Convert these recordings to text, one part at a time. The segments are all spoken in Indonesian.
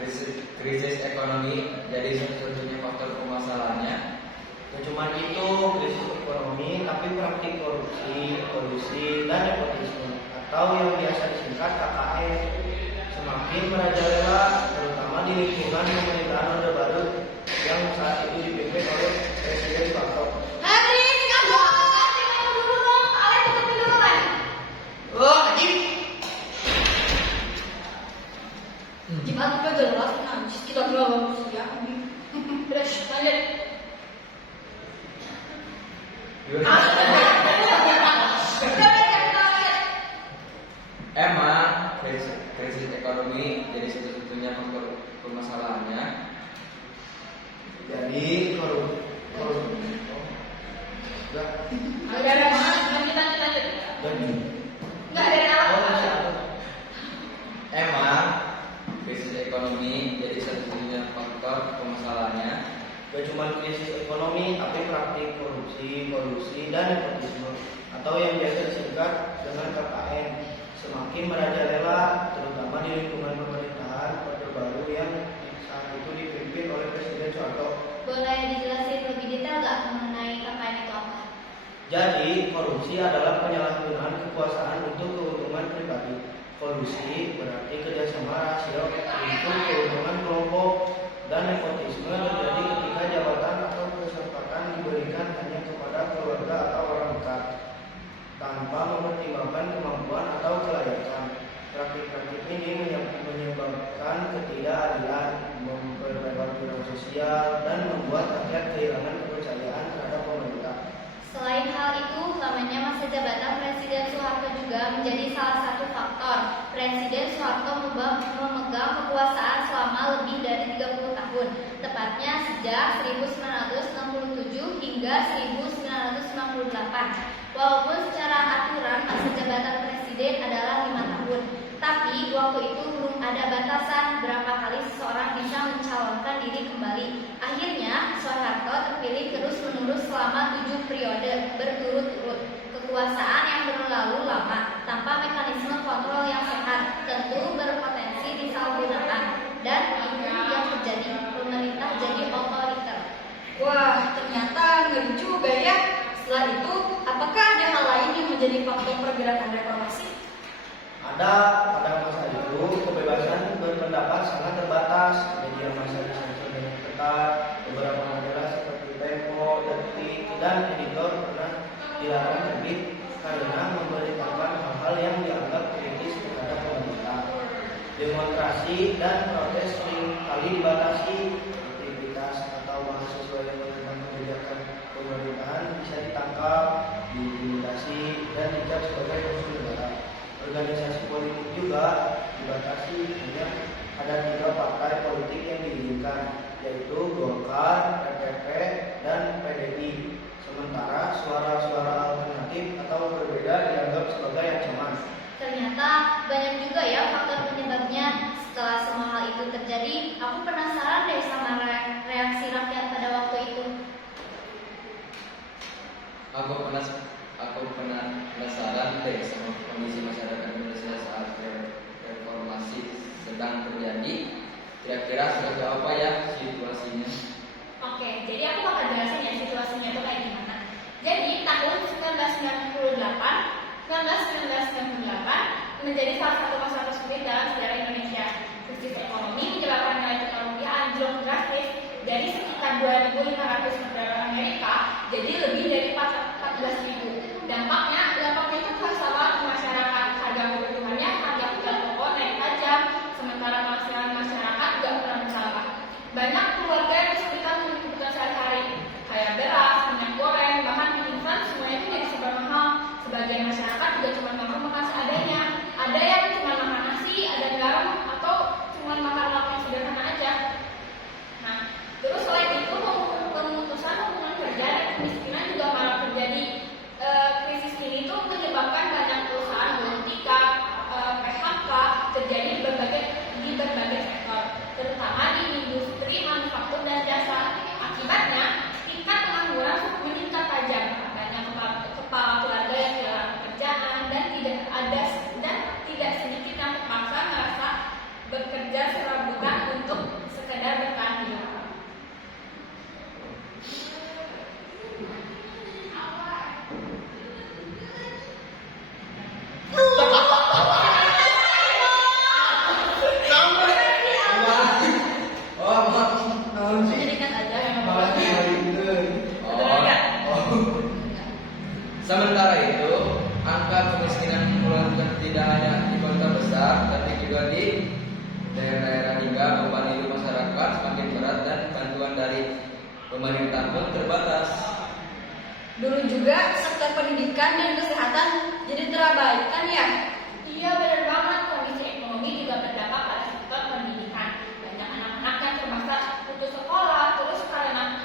krisis ekonomi jadi satu-satunya faktor permasalahannya. Tidak cuma itu krisis ekonomi, tapi praktik korupsi, kolusi, dan nepotisme atau yang biasa disingkat KKN semakin merajalela, terutama di lingkungan pemerintahan Orde Baru yang saat itu dipimpin oleh Presiden Soeharto. Gimana juga jelas, najis kita juga bagus ya. Udah, lanjut. Emang krisis ekonomi jadi satu-satunya faktor permasalahannya. Jadi Ada mana? Lanjut. Enggak ada apa. Emang krisis ekonomi jadi satu-satunya faktor permasalahannya. Gak cuma krisis ekonomi, tapi praktik korupsi, kolusi, dan nepotisme atau yang biasa disingkat dengan KKN semakin merajalela, terutama di lingkungan pemerintahan Orde Baru yang saat itu dipimpin oleh Presiden Soeharto. Boleh dijelasin lebih detail nggak mengenai KKN itu apa? Jadi, korupsi adalah penyalahgunaan kekuasaan untuk keuntungan pribadi. Kolusi berarti kerjasama rasio untuk keuntungan kelompok, dan nepotisme terjadi ketika jabatan atau kesempatan diberikan hanya kepada keluarga atau orang dekat tanpa mempertimbangkan kemampuan atau kelayakan. Praktik-praktik ini menyebabkan ketidakadilan, memperlebar jurang sosial, dan membuat rakyat kehilangan kepercayaan terhadap pemerintah. Selain hal itu, lamanya masa jabatan Presiden Soeharto juga menjadi salah satu faktor. Presiden Soeharto memegang kekuasaan selama lebih dari 30 tahun, tepatnya sejak 1967 hingga 1998. Walaupun secara aturan masa jabatan Presiden adalah 5 tahun, tapi waktu itu belum ada batasan berapa kali seseorang bisa mencalonkan diri kembali. Akhirnya, Soeharto terpilih terus-menerus selama 7 periode berturut-turut. Kekuasaan yang berlalu lama tanpa mekanisme kontrol yang sehat tentu berpotensi disalahgunakan, dan itu yang terjadi. Pemerintah jadi otoriter. Wah, ternyata ngeri juga ya. Setelah itu, apakah ada hal lain yang menjadi faktor pergerakan reformasi? Ada. Pada masa itu kebebasan berpendapat sangat terbatas, media massa disensor dengan ketat, beberapa majalah seperti Tempo, Detik, dan Editor pernah dilarang terbit karena memberitakan hal-hal yang dianggap kritis terhadap pemerintah. Demonstrasi dan protes seringkali dibatasi. Aktivitas atau mahasiswa yang menentang kebijakan pemerintahan bisa ditangkap, diintimidasi, dan dicap sebagai musuh negara. Organisasi politik juga dibatasi, hanya ada 3 partai politik yang diizinkan, yaitu Golkar, PPP, dan PDI. Sementara suara-suara alternatif atau berbeda dianggap sebagai ancaman. Ternyata banyak juga ya faktor penyebabnya. Setelah semua hal itu terjadi, aku penasaran deh sama reaksi rakyat pada waktu itu. Aku penasaran deh sama kondisi masyarakat Indonesia saat reformasi sedang terjadi. Kira-kira seperti apa ya situasinya? Oke, jadi aku bakal jelasin ya situasinya itu kayak gimana. Jadi tahun 1998 menjadi salah satu masa tersulit dalam sejarah Indonesia. Krisis ekonomi menyebabkan nilai tukar rupiah anjlok drastis dari sekitar 2.500 dolar Amerika jadi lebih dari 14.000. Dampaknya itu terasa banget ke masyarakat. Harga kebutuhannya, harga kebutuhan pokok naik tajam, sementara penghasilan masyarakat juga pernah bertambah. Banyak keluarga yang kesulitan memenuhi kebutuhan sehari-hari, kayak beras, minyak goreng, bahkan mie instan, semuanya itu jadi serba mahal. Sebagian masyarakat juga cuma mampu makan seadanya. Ada yang cuma makan nasi, ada garam, atau cuma makan lauk yang sederhana aja. Nah, terus selain itu pemutusan hubungan kerja dan kemiskinan juga malah terjadi. Krisis ini tuh menyebabkan banyak perusahaan gulung tikar, PHK terjadi di berbagai sektor, terutama di industri manufaktur Pemerintah pun terbatas. Dulu juga sektor pendidikan dan kesehatan jadi terabaikan ya. Iya benar banget, kondisi ekonomi juga berdampak pada sektor pendidikan. Banyak anak-anak yang terpaksa putus sekolah, terus karena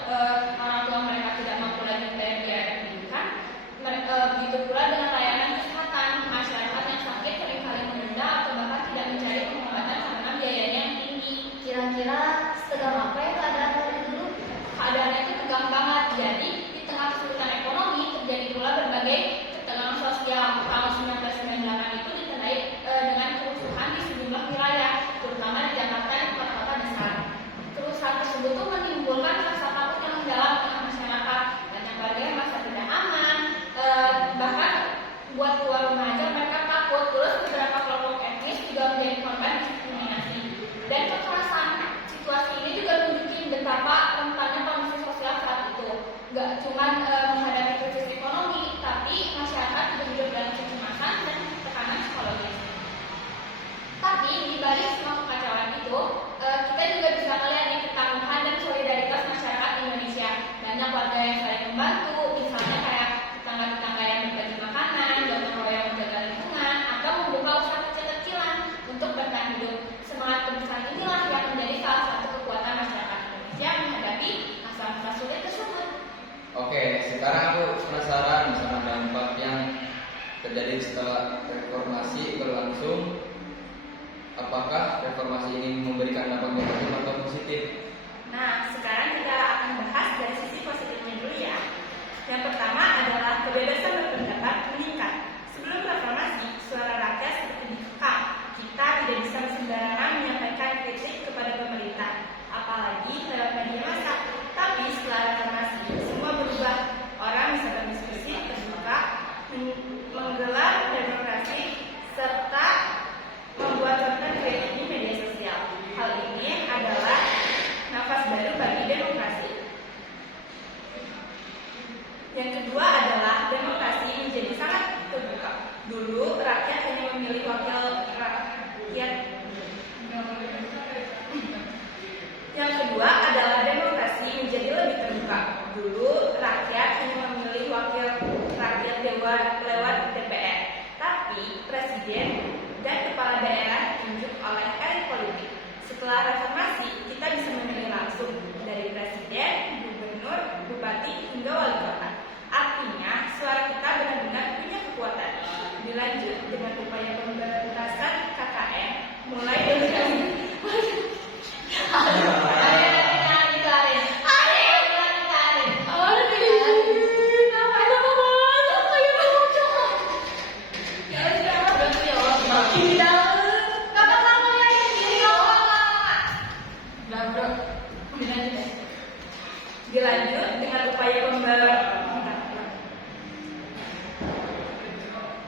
orang tua mereka tidak mampu lagi membayar biaya pendidikan. Begitu pula dengan layanan kesehatan, masyarakat yang sakit seringkali menunda atau bahkan tidak mencari pengobatan karena biayanya yang tinggi. Kira-kira setegang apa ya keadaan pada dulu? Keadaannya itu tegang banget, jadi di tengah kesulitan ekonomi terjadi pula berbagai ketegangan sosial. Tahun 1998 itu ditandai dengan kerusuhan di sejumlah wilayah, terutama di Jakarta dan kota-kota besar. Kerusuhan tersebut tuh menimbulkan rasa takut yang mendalam di tengah masyarakat, banyak warga yang merasa tidak aman, bahkan buat keluar rumah aja mereka takut. Terus beberapa kelompok etnis juga menjadi korban diskriminasi dan kekerasan. Situasi ini juga menunjukkan betapa rentannya kondisi sosial saat itu. Gak cuma menghadapi krisis ekonomi, tapi masyarakat juga hidup dalam kecemasan dan tekanan psikologis. Tapi di balik semua kekacauan itu, kita juga bisa melihat nih ketangguhan dan solidaritas masyarakat Indonesia. Banyak warga yang saling membantu, misalnya kayak tetangga-tetangga yang berbagi makanan, gotong royong menjaga lingkungan, atau membuka usaha kecil-kecilan untuk bertahan hidup. Semangat kebersamaan inilah yang menjadi salah satu kekuatan masyarakat Indonesia menghadapi masa-masa sulit tersebut. Oke, sekarang aku penasaran sama dampak yang terjadi setelah reformasi berlangsung. Apakah reformasi ini memberikan dampak negatif atau positif? Nah, sekarang kita akan bahas dari sisi positifnya dulu ya. Yang pertama adalah kebebasan berpendapat meningkat. Sebelum reformasi, suara rakyat seperti dikekang. Kita tidak bisa sembarangan menyampaikan kritik kepada pemerintah, apalagi lewat media massa. Tapi setelah reformasi, semua berubah. Orang bisa berdiskusi terbuka, menggelar demokrasi, serta membuat konten kreatif di media sosial. Hal ini adalah nafas baru bagi demokrasi. Yang kedua adalah demokrasi menjadi sangat terbuka. Dulu rakyat hanya memilih wakil rakyat. Yang kedua adalah demokrasi menjadi lebih terbuka. Dulu rakyat hanya memilih wakil rakyat lewat DPR, tapi presiden dan kepala daerah ditunjuk oleh elit politik. Setelah reformasi, kita bisa memilih langsung dari presiden, gubernur, bupati, hingga wali kota. Artinya, suara kita benar-benar punya kekuatan. Dilanjut dengan upaya pemberantasan KKN, mulai dari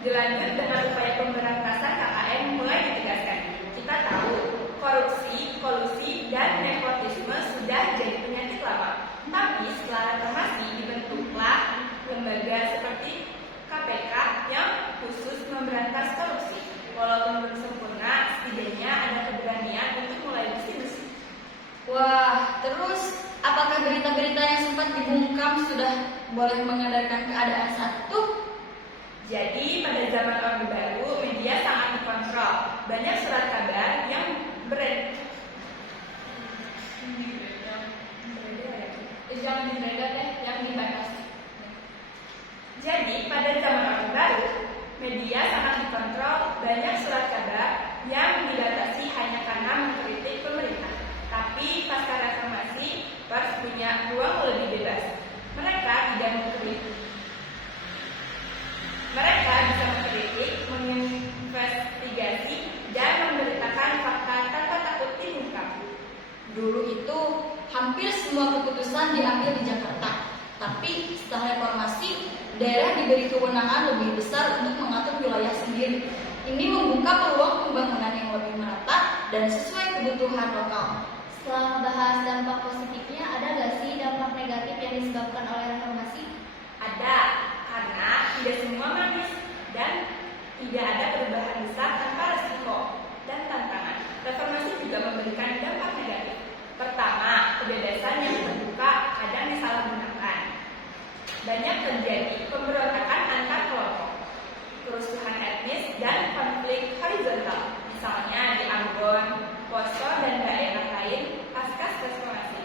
dilanjut dengan upaya pemberantasan KKN mulai ditegaskan. Kita tahu korupsi, kolusi, dan nepotisme sudah jadi penyakit lama. Tapi setelah reformasi dibentuklah lembaga seperti KPK yang khusus memberantas korupsi. Walaupun belum sempurna, setidaknya ada keberanian untuk mulai bersih-bersih. Wah, terus apakah berita-berita yang sempat dibungkam sudah boleh mengedarkan keadaan saat itu? Jadi pada zaman Orde Baru, media sangat dikontrol. Banyak surat kabar yang yang dibatasi. Jadi pada zaman Orde Baru, media sangat dikontrol. Banyak surat kabar yang dibatasi hanya karena mengkritik pemerintah. Tapi pasca reformasi, pers punya ruang lebih bebas. Mereka tidak mengkritik. Mereka bisa mengkritik, menginvestigasi, dan memberitakan fakta tanpa takut dibungkam. Dulu itu hampir semua keputusan diambil di Jakarta. Tapi setelah reformasi, daerah diberi kewenangan lebih besar untuk mengatur wilayah sendiri. Ini membuka peluang pembangunan yang lebih merata dan sesuai kebutuhan lokal. Setelah membahas dampak positifnya, ada nggak sih dampak negatif yang disebabkan oleh reformasi? Ada, karena tidak semua manis dan tidak ada perubahan besar tanpa resiko dan tantangan. Reformasi juga memberikan dampak negatif. Pertama, kebebasan yang terbuka kadang banyak terjadi pemberontakan antar kelompok, kerusuhan etnis, dan konflik horizontal, misalnya di Ambon, Poso, dan daerah lain pasca reformasi.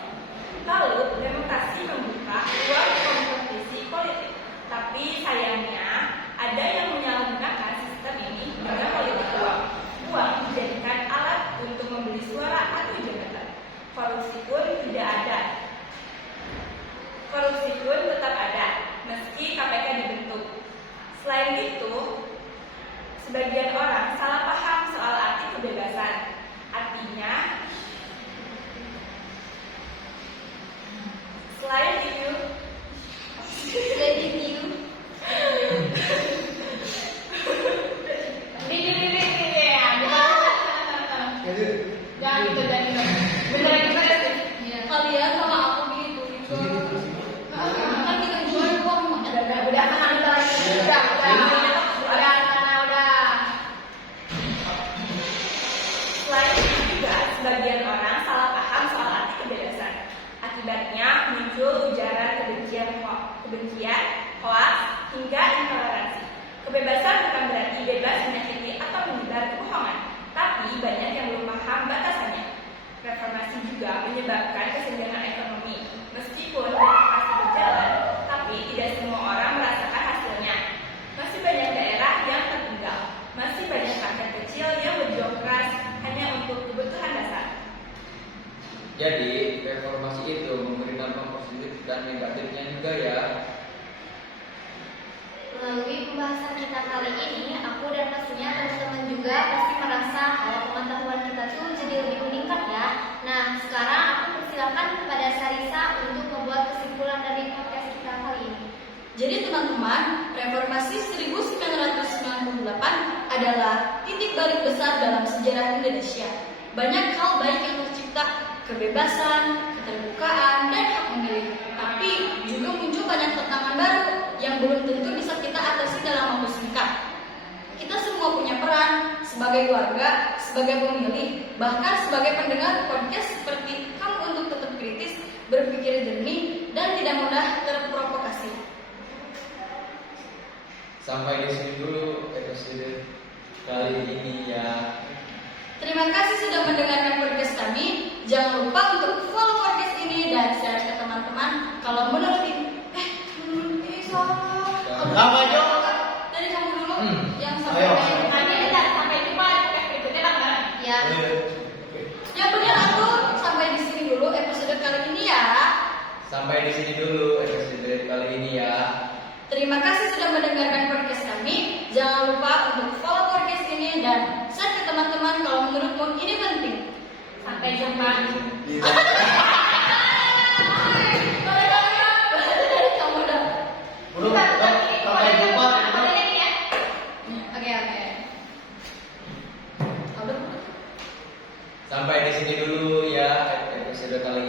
Lalu, demokrasi membuka ruang kompetisi politik, tapi sayangnya ada yang menyalahgunakan sistem ini dengan politik uang. Uang dijadikan alat untuk membeli suara atau jabatan. Korupsi pun tidak ada. Korupsi pun tetap ada, meski KPK dibentuk. Selain itu, sebagian orang salah paham soal arti kebebasan. Artinya, selain itu, jangan gitu, jangan gitu. Beneran gimana sih? Kalian sama aku gitu juga. Kan kita jual uang Udah, tahan dulu lagi. Udah. Selain itu juga, sebagian orang salah paham soal arti kebebasan. Akibatnya muncul ujaran kebencian, hoaks, hingga intoleransi. Kebebasan bukan berarti bebas menyakiti atau menyebar kebohongan, tapi banyak yang belum paham batasannya. Reformasi juga menyebabkan kesenjangan ekonomi. Meskipun reformasi berjalan, tapi tidak semua orang merasakan hasilnya. Masih banyak daerah yang tertinggal. Masih banyak rakyat kecil yang berjuang keras hanya untuk kebutuhan dasar. Jadi reformasi itu memberi dampak positif dan negatifnya juga ya. Melalui pembahasan kita kali ini, aku dan pastinya teman-teman juga pasti merasa kalau pengetahuan kita tuh jadi lebih meningkat ya. Nah, sekarang aku persilakan kepada Sarisa untuk membuat kesimpulan dari podcast kita kali ini. Jadi teman-teman, reformasi 1998 adalah titik balik besar dalam sejarah Indonesia. Banyak hal baik yang tercipta, kebebasan, keterbukaan, dan hak memilih. Tapi juga muncul banyak tantangan baru yang belum tentu bisa kita atasi dalam waktu singkat. Kita semua punya peran sebagai warga, sebagai pemilih, bahkan sebagai pendengar podcast seperti kamu untuk tetap kritis, berpikir jernih, dan tidak mudah terprovokasi. Sampai di sini dulu episode kali ini ya. Terima kasih sudah mendengarkan podcast kami. Jangan lupa untuk follow podcast ini dan share ke teman-teman. Kalau menurut Apa aja? dari kamu dulu yang Ayo. sampai Sampai jumpa di podcast berikutnya, Bang. Ya, yang benar aku sampai di sini dulu episode kali ini ya. Sampai di sini dulu episode kali ini ya. Terima kasih sudah mendengarkan podcast kami. Jangan lupa untuk follow podcast ini dan share ke teman-teman kalau menurutmu ini penting. Sampai jumpa. Kamu udah. Sampai jumpa. Oke. Udah. Sampai di sini dulu ya episode kali